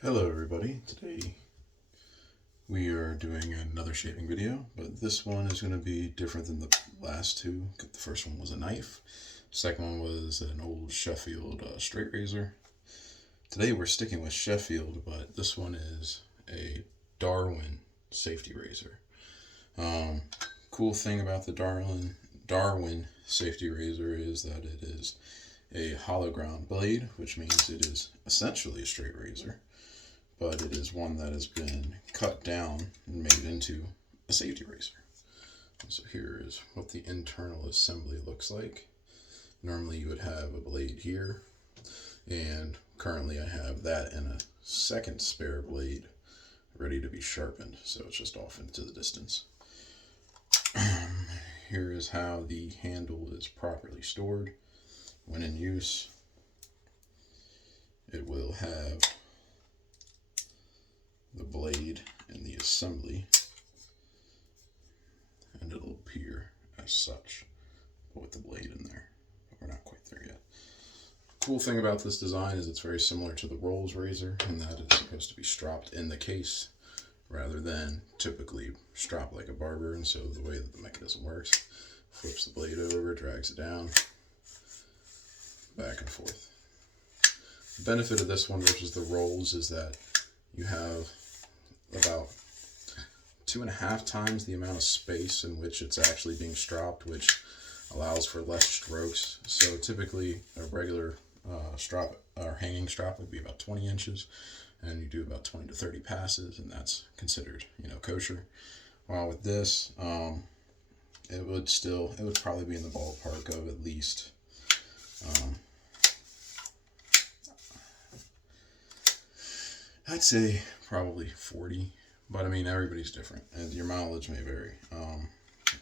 Hello everybody, today we are doing another shaving video, but this one is going to be different than the last two. The first one was a knife, second one was an old Sheffield straight razor. Today we're sticking with Sheffield, but this one is a Darwin Safety razor. Cool thing about the Darwin Safety razor is that it is a hollow ground blade, which means it is essentially a straight razor, but it is one that has been cut down and made into a safety razor. So here is what the internal assembly looks like. Normally you would have a blade here, and currently I have that and a second spare blade ready to be sharpened, so it's just off into the distance. Here is how the handle is properly stored. When in use, it will have the blade and the assembly, and it'll appear as such, but with the blade in there. But we're not quite there yet. Cool thing about this design is it's very similar to the Rolls razor in that it's supposed to be stropped in the case rather than typically stropped like a barber. And so the way that the mechanism works, flips the blade over, drags it down, back and forth. The benefit of this one versus the Rolls is that you have about 2.5 times the amount of space in which it's actually being stropped, which allows for less strokes. So typically a regular strap or hanging strap would be about 20 inches, and you do about 20 to 30 passes, and that's considered, kosher. While with this, it would probably be in the ballpark of at least I'd say probably 40, but I mean, everybody's different and your mileage may vary.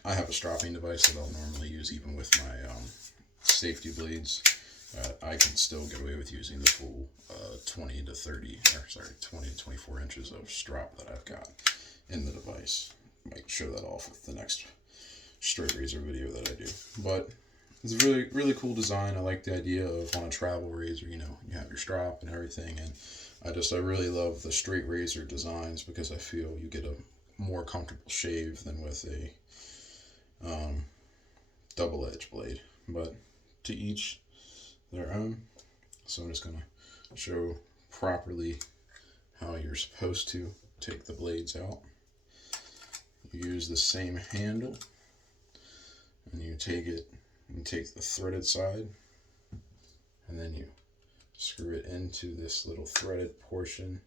I have a stropping device that I'll normally use even with my safety blades. I can still get away with using the full 20 to 24 inches of strap that I've got in the device. I might show that off with the next straight razor video that I do. But it's a really, really cool design. I like the idea of on a travel razor, you have your strap and everything, and I really love the straight razor designs because I feel you get a more comfortable shave than with a double edge blade. But to each their own. So I'm just going to show properly how you're supposed to take the blades out. You use the same handle, and you take the threaded side, and then you screw it into this little threaded portion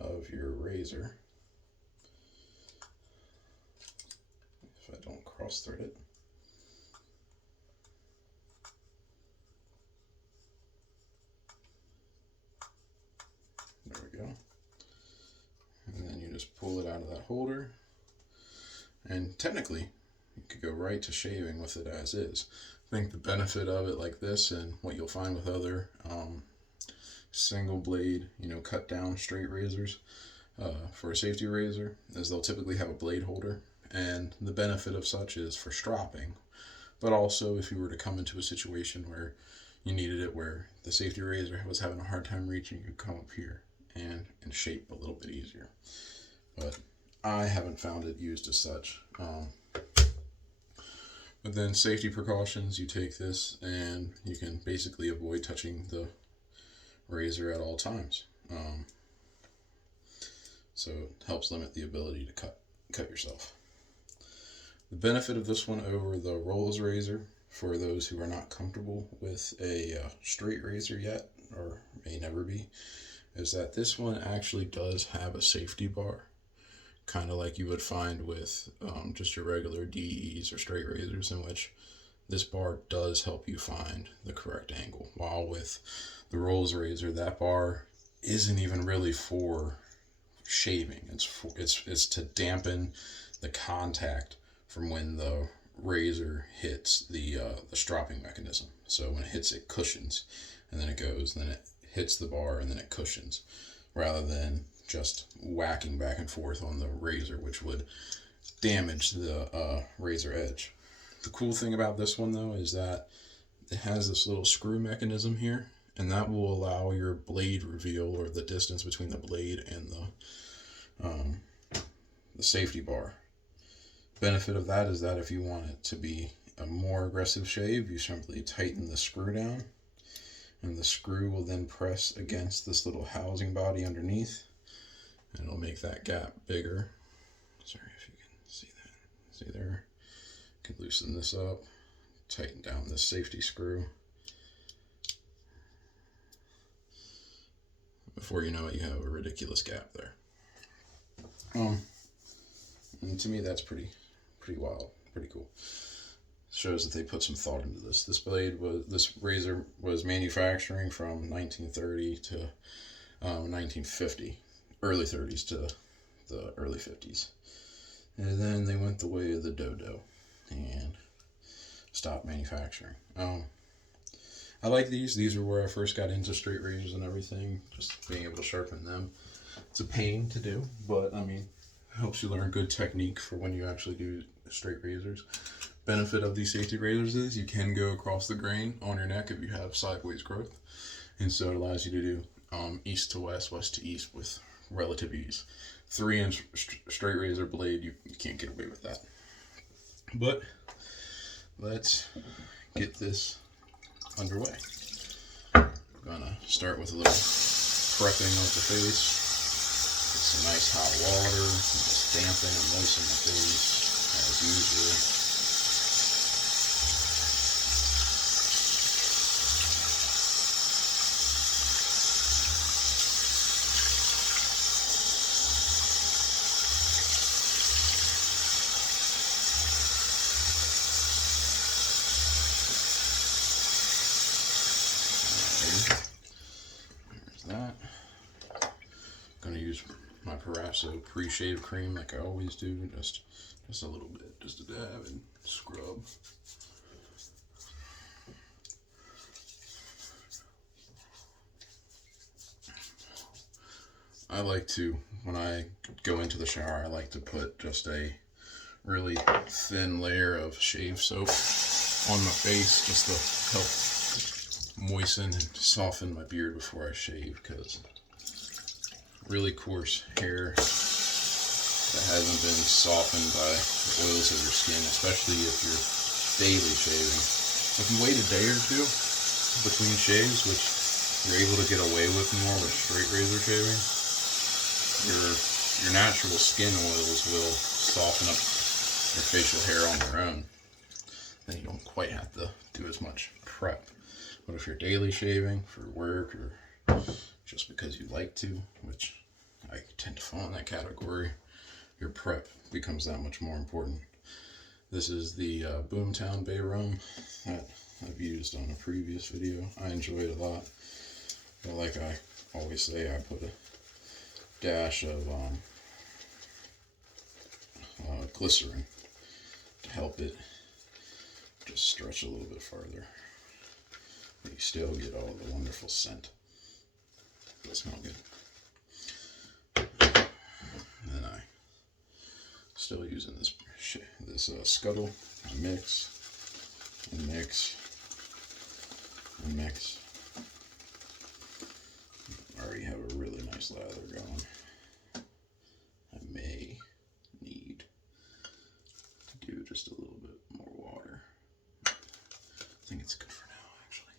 of your razor. If I don't cross thread it. There we go. And then you just pull it out of that holder. And technically, you could go right to shaving with it as is. I think the benefit of it like this, and what you'll find with other single blade, cut down straight razors for a safety razor, is they'll typically have a blade holder. And the benefit of such is for stropping, but also if you were to come into a situation where you needed it, where the safety razor was having a hard time reaching, you come up here and shape a little bit easier. But I haven't found it used as such. But then safety precautions, you take this and you can basically avoid touching the razor at all times. So it helps limit the ability to cut yourself. The benefit of this one over the Rolls razor, for those who are not comfortable with a straight razor yet, or may never be, is that this one actually does have a safety bar, kind of like you would find with just your regular DEs or straight razors, in which this bar does help you find the correct angle. While with the Rolls razor, that bar isn't even really for shaving. It's to dampen the contact from when the razor hits the stropping mechanism. So when it hits, it cushions, and then it goes, and then it hits the bar, and then it cushions, rather than just whacking back and forth on the razor, which would damage the razor edge. The cool thing about this one, though, is that it has this little screw mechanism here, and that will allow your blade reveal, or the distance between the blade and the safety bar. Benefit of that is that if you want it to be a more aggressive shave, you simply tighten the screw down, and the screw will then press against this little housing body underneath, and it'll make that gap bigger. Sorry if you can see that. See there? You can loosen this up, tighten down this safety screw. Before you know it, you have a ridiculous gap there. And to me, that's pretty wild, pretty cool. Shows that they put some thought into this. This razor was manufacturing from 1930 to 1950, early 30s to the early 50s, and then they went the way of the dodo and stopped manufacturing. I like these. These are where I first got into straight razors and everything, just being able to sharpen them. It's a pain to do, but I mean, it helps you learn good technique for when you actually do straight razors. Benefit of these safety razors is you can go across the grain on your neck if you have sideways growth, and so it allows you to do east to west, west to east with relative ease. 3-inch straight razor blade, you can't get away with that. But let's get this underway. I'm gonna start with a little prepping of the face. Get some nice hot water, and just dampen and moisten the face as usual. That. I'm gonna use my Parasso pre-shave cream like I always do, just a little bit, just a dab and scrub. I like to, when I go into the shower, I like to put just a really thin layer of shave soap on my face just to help moisten and soften my beard before I shave, because really coarse hair that hasn't been softened by the oils of your skin, especially if you're daily shaving. If you wait a day or two between shaves, which you're able to get away with more with straight razor shaving, your natural skin oils will soften up your facial hair on their own. Then you don't quite have to do as much prep. But if you're daily shaving for work or just because you like to, which I tend to fall in that category, your prep becomes that much more important. This is the Boomtown Bay Rum that I've used on a previous video. I enjoy it a lot. But like I always say, I put a dash of glycerin to help it just stretch a little bit farther. But you still get all the wonderful scent. They smell good. And then I still using this scuttle. I mix and mix and mix. I already have a really nice lather going. I may need to do just a little bit more water. I think it's good for now, actually.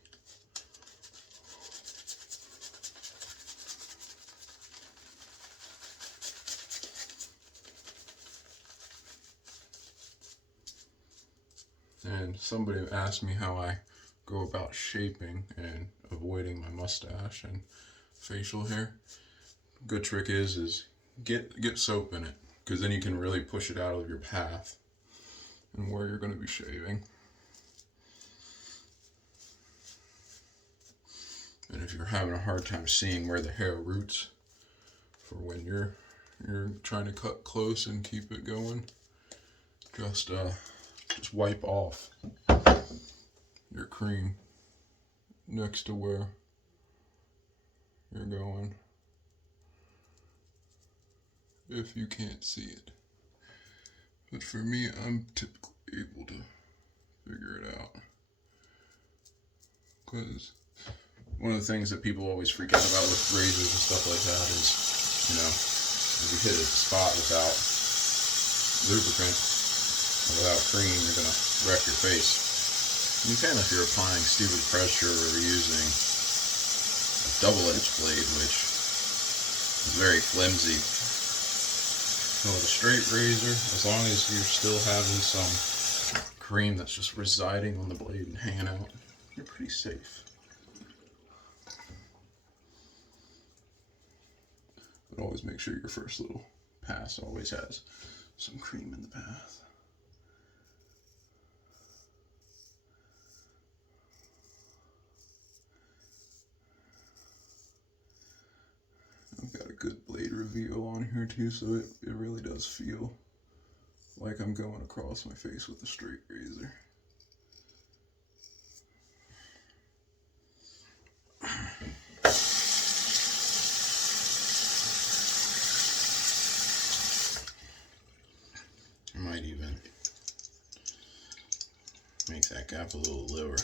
And somebody asked me how I go about shaping and avoiding my mustache and facial hair. Good trick is get soap in it, because then you can really push it out of your path and where you're going to be shaving. And if you're having a hard time seeing where the hair roots for when you're trying to cut close and keep it going, just wipe off your cream next to where you're going, if you can't see it. But for me, I'm typically able to figure it out, because one of the things that people always freak out about with razors and stuff like that is, if you hit a spot without lubricant or without cream, you're going to wreck your face. You can if you're applying stupid pressure or using a double-edged blade, which is very flimsy. So with a straight razor, as long as you're still having some cream that's just residing on the blade and hanging out, you're pretty safe. But always make sure your first little pass always has some cream in the path. I've got a good blade reveal on here too, so it really does feel like I'm going across my face with a straight razor. I might even make that gap a little lower,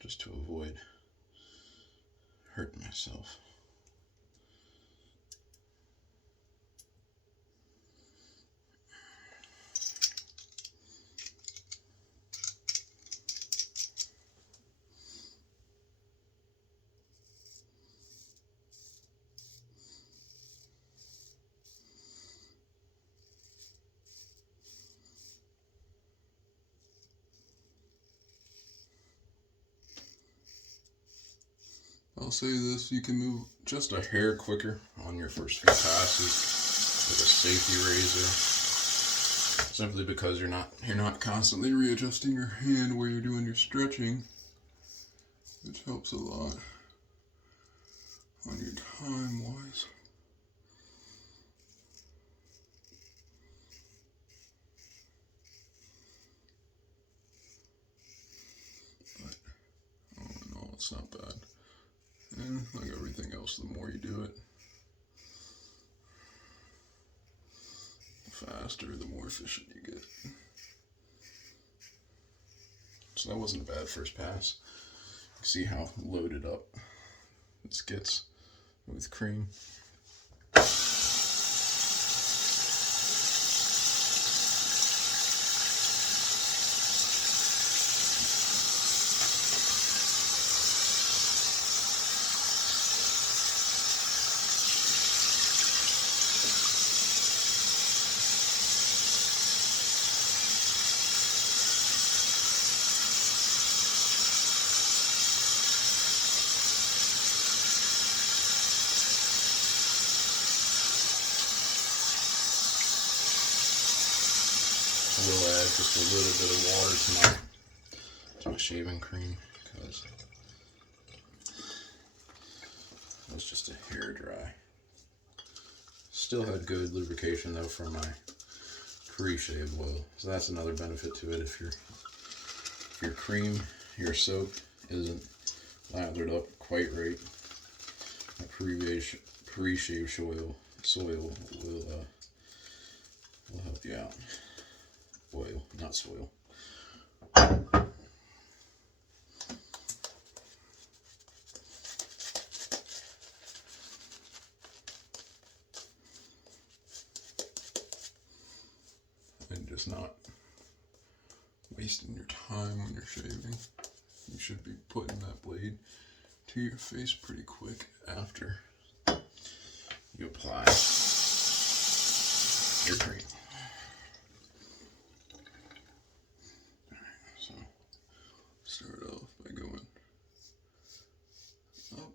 just to avoid hurting myself. I'll say this, you can move just a hair quicker on your first few passes with a safety razor, simply because you're not constantly readjusting your hand where you're doing your stretching, which helps a lot on your time wise. But all in all, it's not bad. And like everything else, the more you do it, the faster, the more efficient you get. So that wasn't a bad first pass. You can see how loaded up this gets with cream. I will add just a little bit of water to my shaving cream, because it was just a hair dry. Still had good lubrication though from my pre-shave oil, so that's another benefit to it. If your cream, your soap isn't lathered up quite right, a pre-shave soil will help you out. Oil, not soil. And just not wasting your time when you're shaving. You should be putting that blade to your face pretty quick after you apply your cream. So start off by going up.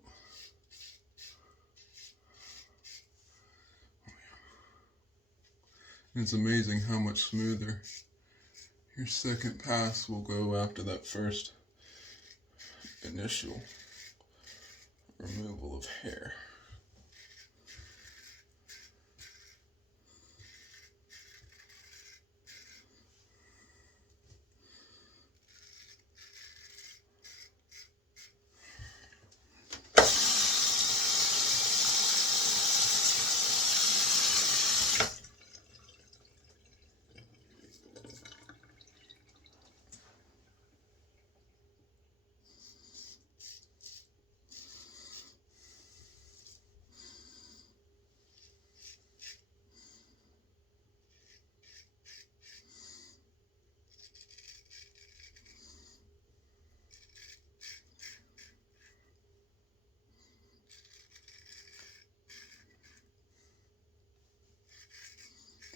It's amazing how much smoother your second pass will go after that first initial removal of hair.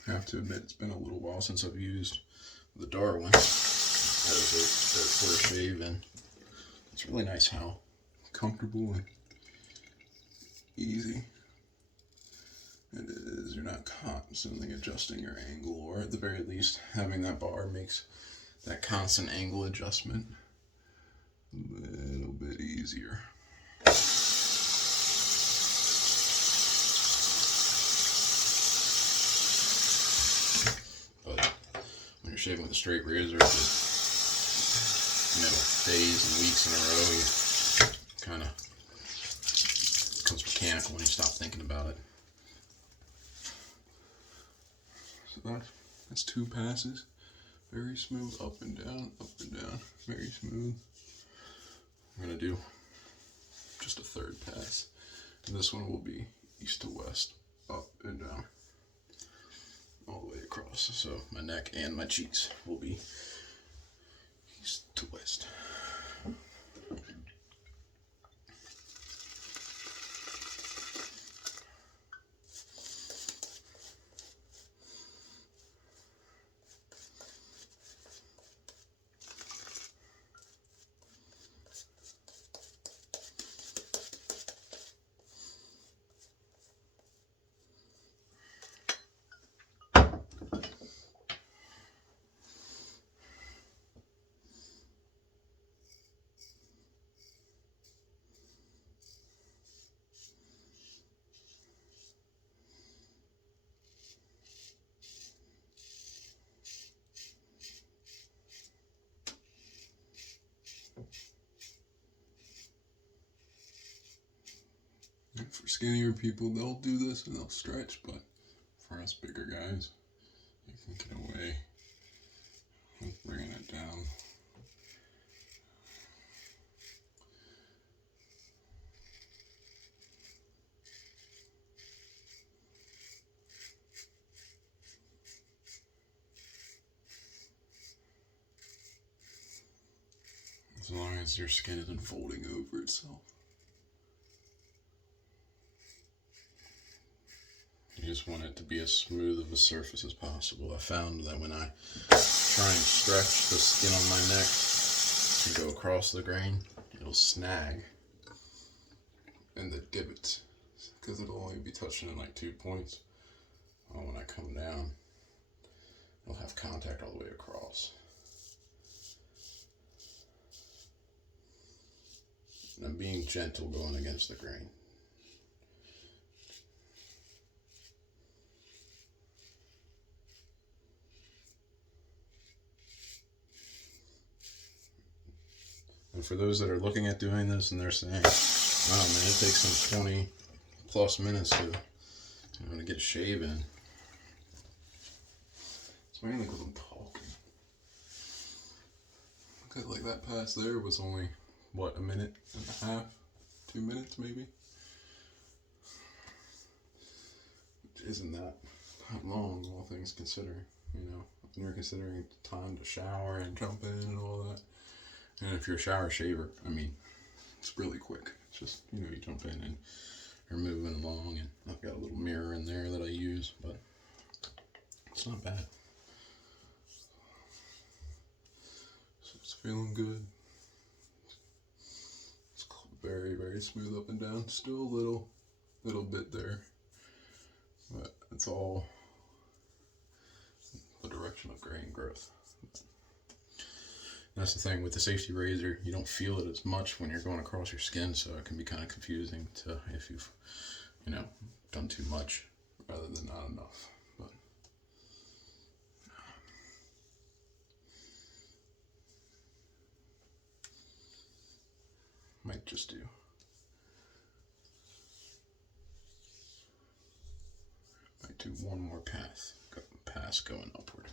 I have to admit, it's been a little while since I've used the Darwin for a shave, and it's really nice how comfortable and easy it is. You're not constantly adjusting your angle, or at the very least, having that bar makes that constant angle adjustment a little bit easier. But when you're shaving with a straight razor for, days and weeks in a row, you kind of becomes mechanical when you stop thinking about it. So that's 2 passes. Very smooth, up and down, very smooth. I'm going to do just a 3rd pass. And this one will be east to west, up and down, all the way across. So my neck and my cheeks will be east to west. For skinnier people, they'll do this and they'll stretch, but for us bigger guys, you can get away with bringing it down. As long as your skin isn't folding over itself. You just want it to be as smooth of a surface as possible. I found that when I try and stretch the skin on my neck and go across the grain, it'll snag in the divots because it'll only be touching in like 2 points. Well, when I come down, it'll have contact all the way across. And I'm being gentle going against the grain. And for those that are looking at doing this and they're saying, wow man, it takes some 20 plus minutes to get a shave in. It's mainly because I'm talking. Because like that pass there was only, what, 1.5 minutes? 2 minutes maybe? Which isn't that long, all things considering, when you're considering time to shower and jump in and all that. And if you're a shower shaver, it's really quick. It's just, you jump in and you're moving along, and I've got a little mirror in there that I use, but it's not bad. So it's feeling good. It's very, very smooth up and down. Still a little bit there, but it's all the direction of grain growth. That's the thing with the safety razor, you don't feel it as much when you're going across your skin, so it can be kind of confusing to if you've, done too much rather than not enough. But might just do. Might do one more pass going upward.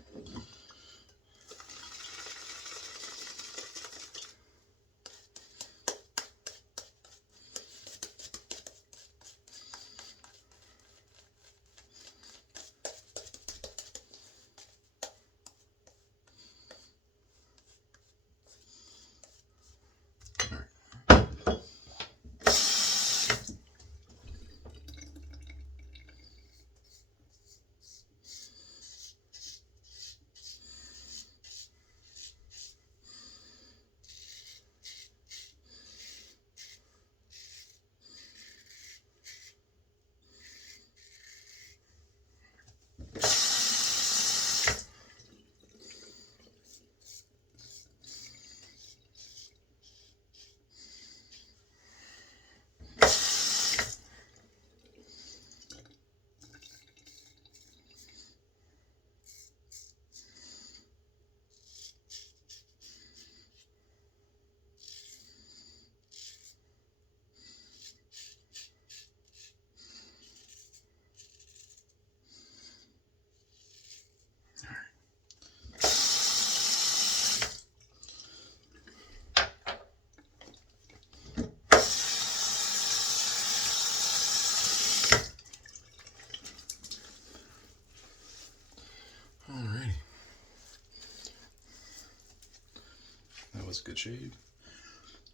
it's a good shave.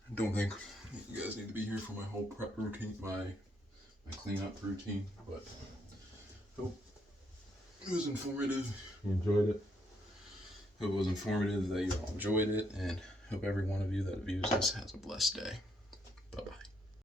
I don't think you guys need to be here for my whole prep routine, my cleanup routine, but hope it was informative. You enjoyed it. Hope it was informative, that you all enjoyed it, and hope every one of you that views this has a blessed day. Bye-bye.